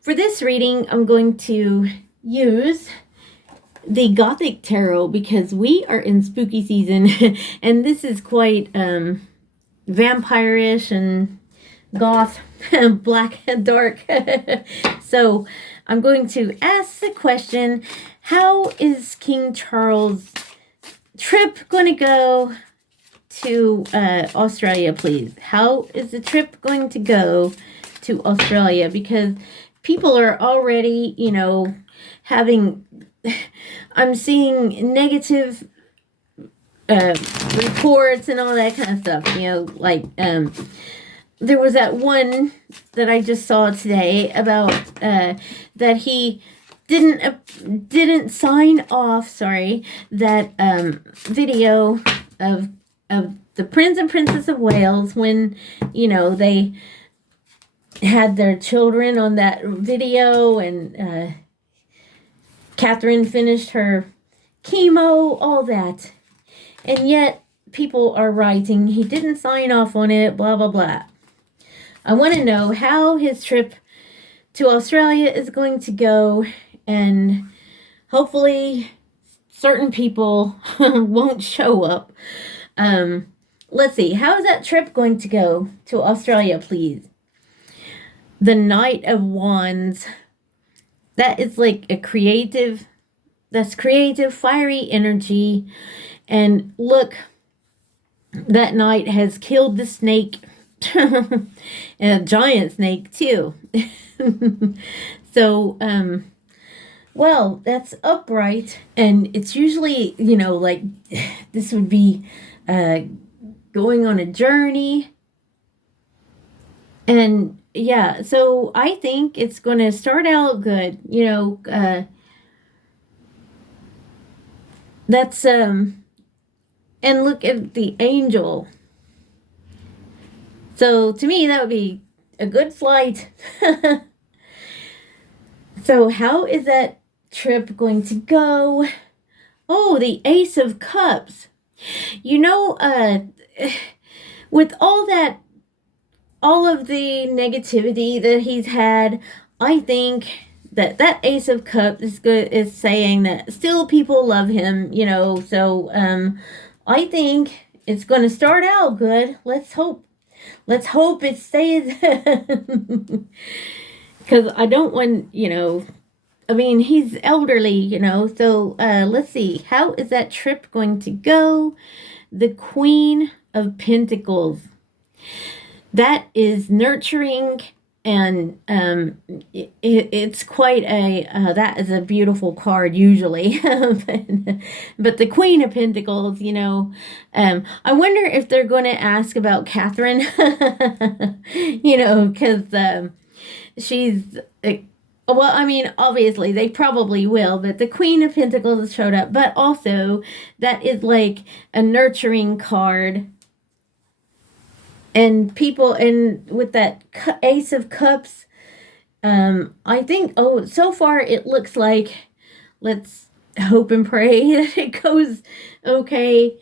For this reading, I'm going to use the Gothic Tarot because we are in spooky season and this is quite vampire-ish and goth, black and dark. So I'm going to ask the question, how is King Charles' trip going to go to Australia, please? How is the trip going to go to Australia? Because people are already, having, I'm seeing negative reports and all that kind of stuff, like there was that one that I just saw today about that he didn't sign off, that video of the Prince and Princess of Wales when, they had their children on that video, and Catherine finished her chemo, all that. And yet people are writing he didn't sign off on it, blah, blah, blah. I want to know how his trip to Australia is going to go, and hopefully certain people won't show up. Let's see. How is that trip going to go to Australia, please? The Knight of Wands. That is like that's creative, fiery energy. And look, that knight has killed the snake. And a giant snake, too. So, well, that's upright. And it's usually, like, this would be going on a journey. And yeah, so I think it's going to start out good. That's and look at the angel. So to me, that would be a good flight. So how is that trip going to go? Oh, the Ace of Cups. With all of the negativity that he's had, I think that Ace of Cups is saying that still people love him, so I think it's going to start out good. Let's hope it stays. Because I don't want, he's elderly, so let's see. How is that trip going to go? The Queen of Pentacles. That is nurturing, and it's quite that is a beautiful card usually. But the Queen of Pentacles, I wonder if they're going to ask about Catherine, because she's, obviously they probably will, but the Queen of Pentacles showed up, but also that is like a nurturing card. And people, and with that Ace of Cups, I think, so far it looks like, let's hope and pray that it goes okay.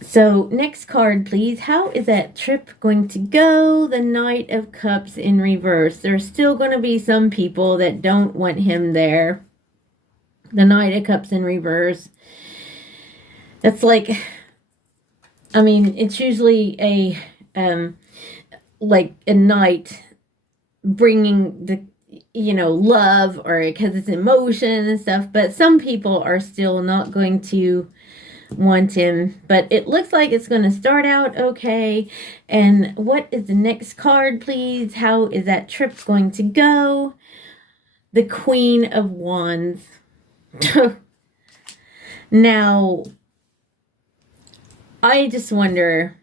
So next card, please. How is that trip going to go? The Knight of Cups in reverse. There's still going to be some people that don't want him there. The Knight of Cups in reverse. That's like, it's usually a knight bringing the, love, or because it's emotion and stuff. But some people are still not going to want him. But it looks like it's going to start out okay. And what is the next card, please? How is that trip going to go? The Queen of Wands. Now, I just wonder,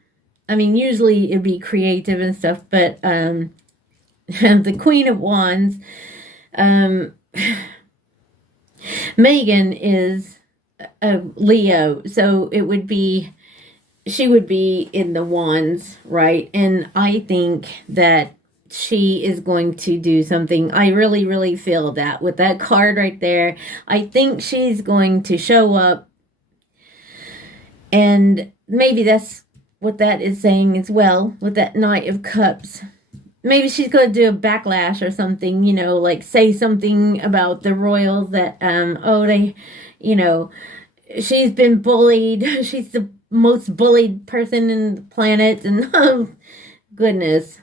usually it'd be creative and stuff, but the Queen of Wands, Megan is a Leo, so she would be in the Wands, right? And I think that she is going to do something. I really, really feel that with that card right there. I think she's going to show up, and maybe that's what that is saying as well with that Knight of Cups. maybe she's going to do a backlash or something, like say something about the royals that, oh, they, you know, she's been bullied. She's the most bullied person in the planet. And oh, goodness.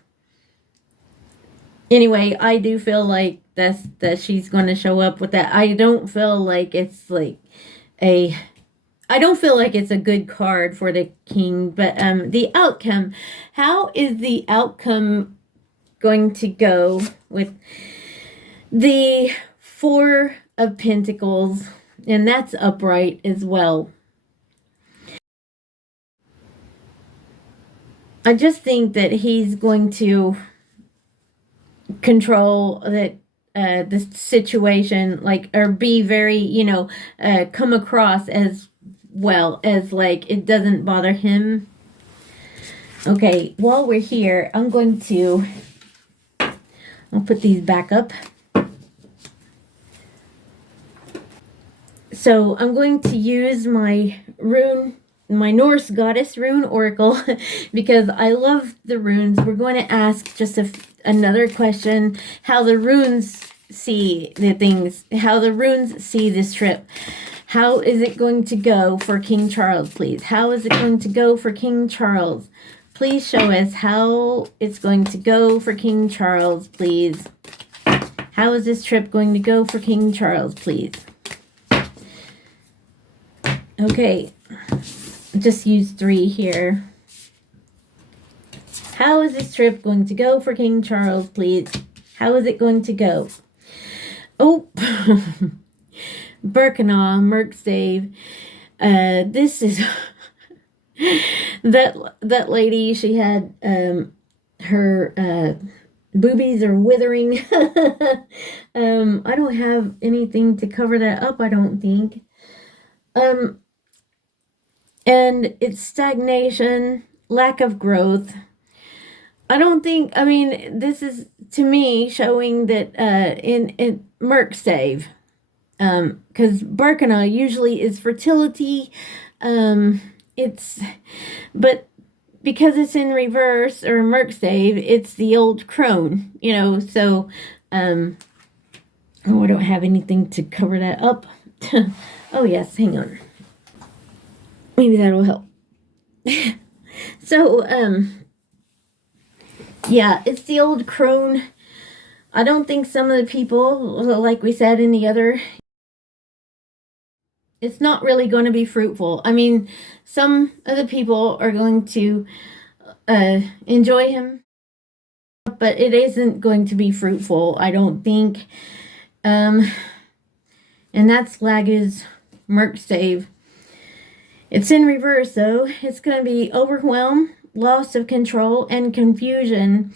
Anyway, I do feel like that she's going to show up with that. I don't feel like it's like a I don't feel like it's a good card for the king, but the outcome, how is the outcome going to go with the 4 of Pentacles, and that's upright as well. I just think that he's going to control that the situation, like, or be very, come across as well as like it doesn't bother him. Okay, while we're here, I'll put these back up. So I'm going to use my Norse goddess rune oracle because I love the runes. We're going to ask just another question, how the runes see the things, how the runes see this trip. How is it going to go for King Charles, please? How is it going to go for King Charles? Please show us how it's going to go for King Charles, please. How is this trip going to go for King Charles, please? Okay, just use 3 here. How is this trip going to go for King Charles, please? How is it going to go? Oh, Birkenau, Merksave. This is that lady. She had her boobies are withering. I don't have anything to cover that up, I don't think. And it's stagnation, lack of growth. I don't think, this is to me showing that in Merksave, because Birkenau usually is fertility. But because it's in reverse or Merksave, it's the old crone, so, I don't have anything to cover that up. Oh yes, hang on. Maybe that'll help. So, yeah, it's the old crone. I don't think some of the people, like we said in the other, it's not really going to be fruitful. Some of the people are going to enjoy him, but it isn't going to be fruitful, I don't think. And that's Lagu's Merksave. It's in reverse, though. It's going to be overwhelm, loss of control, and confusion.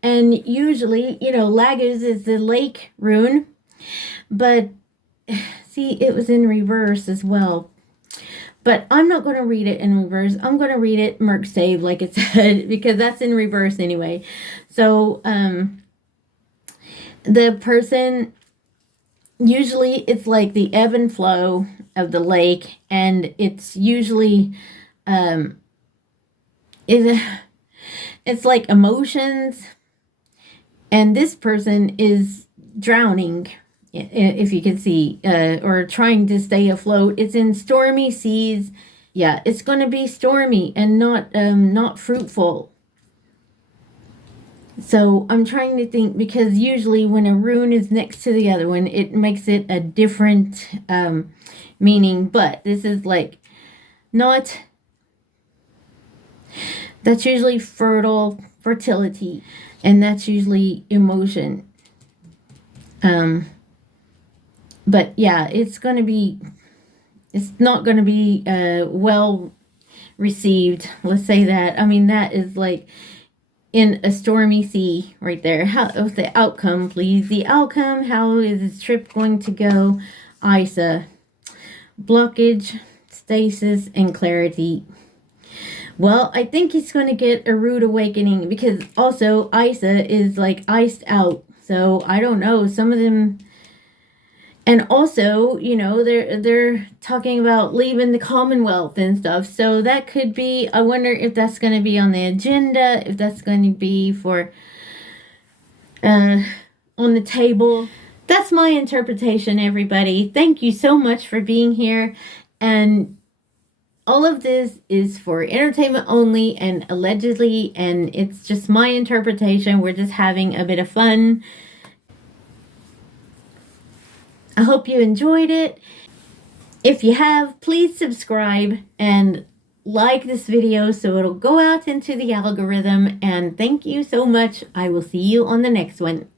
And usually, Lagu's is the lake rune. But, see, it was in reverse as well. But I'm not going to read it in reverse. I'm going to read it Merksave, like it said, because that's in reverse anyway. So, the person, usually it's like the ebb and flow of the lake, and it's usually it's like emotions, and this person is drowning, if you can see, or trying to stay afloat. It's in stormy seas. Yeah, it's going to be stormy and not fruitful. So I'm trying to think, because usually when a rune is next to the other one, it makes it a different meaning. But this is like not, that's usually fertility, and that's usually emotion. But yeah, it's not going to be well received. Let's say that. That is like in a stormy sea right there. How of the outcome, please? The outcome, how is this trip going to go? Isa. Blockage, stasis, and clarity. Well, I think he's going to get a rude awakening, because also Isa is like iced out. So I don't know. Some of them, and also, they're talking about leaving the Commonwealth and stuff. So that could be, I wonder if that's going to be on the agenda, if that's going to be for on the table. That's my interpretation, everybody. Thank you so much for being here. And all of this is for entertainment only and allegedly, and it's just my interpretation. We're just having a bit of fun. I hope you enjoyed it. If you have, please subscribe and like this video so it'll go out into the algorithm. And thank you so much. I will see you on the next one.